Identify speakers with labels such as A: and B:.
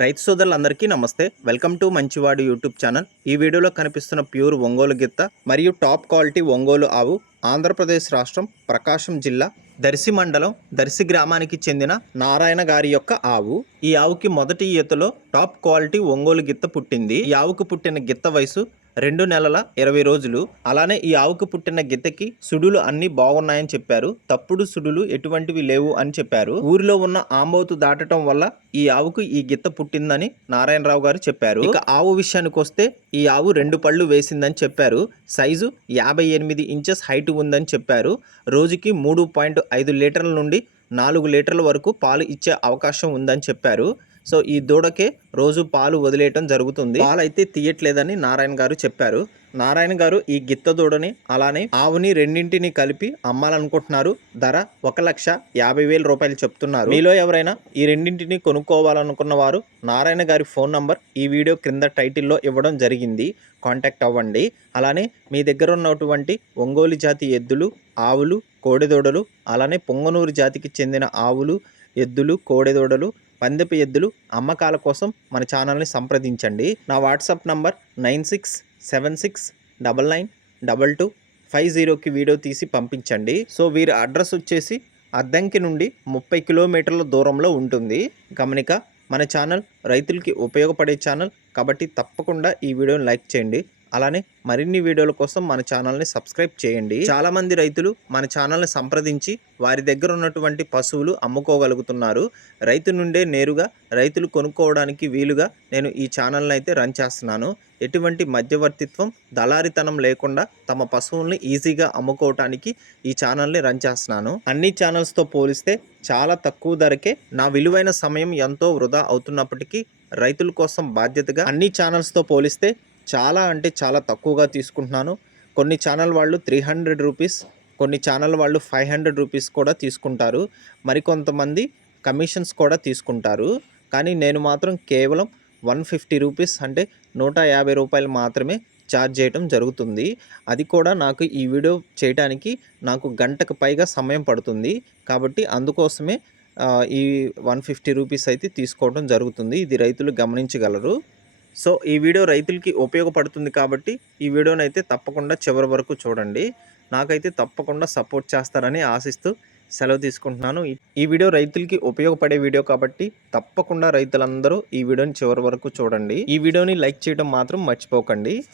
A: రైతు సోదరులందరికీ నమస్తే. Welcome to Manchivadu YouTube channel. ఈ వీడియోలో కనిపిస్తున్న ప్యూర్ ఒంగోలు గిత్త మరియు టాప్ క్వాలిటీ ఒంగోలు ఆవు ఆంధ్రప్రదేశ్ రాష్ట్రం ప్రకాశం జిల్లా దర్శి మండలం దర్శి గ్రామానికి చెందిన నారాయణ గారి యొక్క ఆవు. ఈ ఆవుకి మొదటి ఈతలో టాప్ క్వాలిటీ ఒంగోలు గిత్త పుట్టింది. ఈ ఆవుకు పుట్టిన గిత్త వయసు రెండు నెలల ఇరవై రోజులు. అలానే ఈ ఆవుకు పుట్టిన గిత్తకి సుడులు అన్నీ బాగున్నాయని చెప్పారు. తప్పుడు సుడులు ఎటువంటివి లేవు అని చెప్పారు. ఊరిలో ఉన్న ఆంబోతు దాటడం వల్ల ఈ ఆవుకు ఈ గిత్త పుట్టిందని నారాయణరావు గారు చెప్పారు. ఇక ఆవు విషయానికి వస్తే ఈ ఆవు రెండు పళ్ళు వేసిందని చెప్పారు. సైజు యాభై ఎనిమిది ఇంచెస్ హైట్ ఉందని చెప్పారు. రోజుకి మూడు పాయింట్ ఐదు లీటర్ల నుండి నాలుగు లీటర్ల వరకు పాలు ఇచ్చే అవకాశం ఉందని చెప్పారు. సో ఈ దూడకే రోజు పాలు వదిలేయటం జరుగుతుంది. పాలు అయితే తీయట్లేదని నారాయణ గారు చెప్పారు. నారాయణ గారు ఈ గిత్త దూడని అలానే ఆవుని రెండింటిని కలిపి అమ్మాలనుకుంటున్నారు. ధర ఒక లక్ష యాభై వేల రూపాయలు చెప్తున్నారు. మీలో ఎవరైనా ఈ రెండింటిని కొనుక్కోవాలనుకున్న వారు నారాయణ గారి ఫోన్ నంబర్ ఈ వీడియో క్రింద టైటిల్లో ఇవ్వడం జరిగింది. కాంటాక్ట్ అవ్వండి. అలానే మీ దగ్గర ఉన్నటువంటి ఒంగోలు జాతి ఎద్దులు ఆవులు కోడెదూడలు అలానే పొంగనూరు జాతికి చెందిన ఆవులు ఎద్దులు కోడెదూడలు పందెపు ఎద్దులు అమ్మకాల కోసం మన ఛానల్ని సంప్రదించండి. నా WhatsApp number nine six seven six double nine double two five జీరోకి వీడియో తీసి పంపించండి. సో వీరి అడ్రస్ వచ్చేసి అద్దంకి నుండి ముప్పై కిలోమీటర్ల దూరంలో ఉంటుంది. గమనిక మన ఛానల్ రైతులకి ఉపయోగపడే ఛానల్ కాబట్టి తప్పకుండా ఈ వీడియోని లైక్ చేయండి. అలానే మరిన్ని వీడియోల కోసం మన ఛానల్ని సబ్స్క్రైబ్ చేయండి. చాలామంది రైతులు మన ఛానల్ని సంప్రదించి వారి దగ్గర ఉన్నటువంటి పశువులు అమ్ముకోగలుగుతున్నారు. రైతు నుండే నేరుగా రైతులు కొనుక్కోవడానికి వీలుగా నేను ఈ ఛానల్ని అయితే రన్ చేస్తున్నాను. ఎటువంటి మధ్యవర్తిత్వం దళారితనం లేకుండా తమ పశువుల్ని ఈజీగా అమ్ముకోవటానికి ఈ ఛానల్ని రన్ చేస్తున్నాను. అన్ని ఛానల్స్తో పోలిస్తే చాలా తక్కువ ధరకే నా విలువైన సమయం ఎంతో వృధా అవుతున్నప్పటికీ రైతుల కోసం బాధ్యతగా అన్ని ఛానల్స్తో పోలిస్తే చాలా అంటే చాలా తక్కువగా తీసుకుంటున్నాను. కొన్ని ఛానల్ వాళ్ళు త్రీ హండ్రెడ్ రూపీస్ కొన్ని ఛానల్ వాళ్ళు ఫైవ్ హండ్రెడ్ రూపీస్ కూడా తీసుకుంటారు. మరికొంతమంది కమిషన్స్ కూడా తీసుకుంటారు. కానీ నేను మాత్రం కేవలం వన్ ఫిఫ్టీ రూపీస్ అంటే నూట యాభై రూపాయలు మాత్రమే ఛార్జ్ చేయడం జరుగుతుంది. అది కూడా నాకు ఈ వీడియో చేయడానికి నాకు గంటకు పైగా సమయం పడుతుంది. కాబట్టి అందుకోసమే ఈ వన్ ఫిఫ్టీ రూపీస్ అయితే తీసుకోవడం జరుగుతుంది. ఇది రైతులు గమనించగలరు. సో ఈ వీడియో రైతులకి ఉపయోగపడుతుంది కాబట్టి ఈ వీడియోని అయితే తప్పకుండా చివరి వరకు చూడండి. నాకైతే తప్పకుండా సపోర్ట్ చేస్తారని ఆశిస్తూ సెలవు తీసుకుంటున్నాను. ఈ- ఈ వీడియో రైతులకి ఉపయోగపడే వీడియో కాబట్టి తప్పకుండా రైతులందరూ ఈ వీడియోని చివరి వరకు చూడండి. ఈ వీడియోని లైక్ చేయడం మాత్రం మర్చిపోకండి.